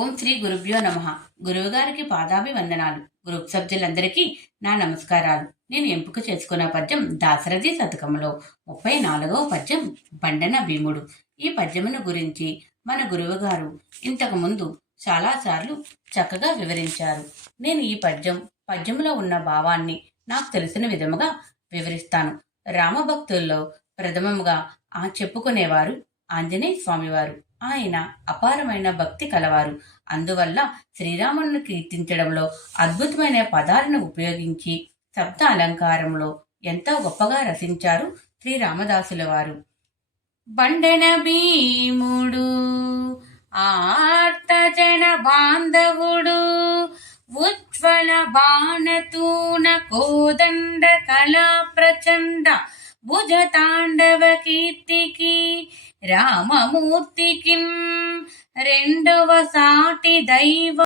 ఓం శ్రీ గురుభ్యో నమః. గురువుగారికి పాదాభివందనాలు. గ్రూప్ సభ్యులందరికీ నా నమస్కారాలు. నేను ఎంపిక చేసుకున్న పద్యం దాశరథి శతకంలో 34వ పద్యం బండన భీముడు. ఈ పద్యమును గురించి మన గురువుగారు ఇంతకు ముందు చాలాసార్లు చక్కగా వివరించారు. నేను ఈ పద్యంలో ఉన్న భావాన్ని నాకు తెలిసిన విధముగా వివరిస్తాను. రామభక్తుల్లో ప్రథమముగా చెప్పుకునేవారు ఆంజనేయ స్వామివారు. ఆయన అపారమైన భక్తి కలవారు. అందువల్ల శ్రీరాముని కీర్తించడంలో అద్భుతమైన పదాలను ఉపయోగించి శబ్ద అలంకారంలో ఎంతో గొప్పగా రచించారు శ్రీరామదాసుల వారు. బండన భీముడు ఆర్తజన బాంధవుడు, ఉజ్వల బాణతూన కోదండ కళా ప్రచండ భుజ తాండవ కీర్తికి రామమూర్తికి రెండవ సాటి దైవ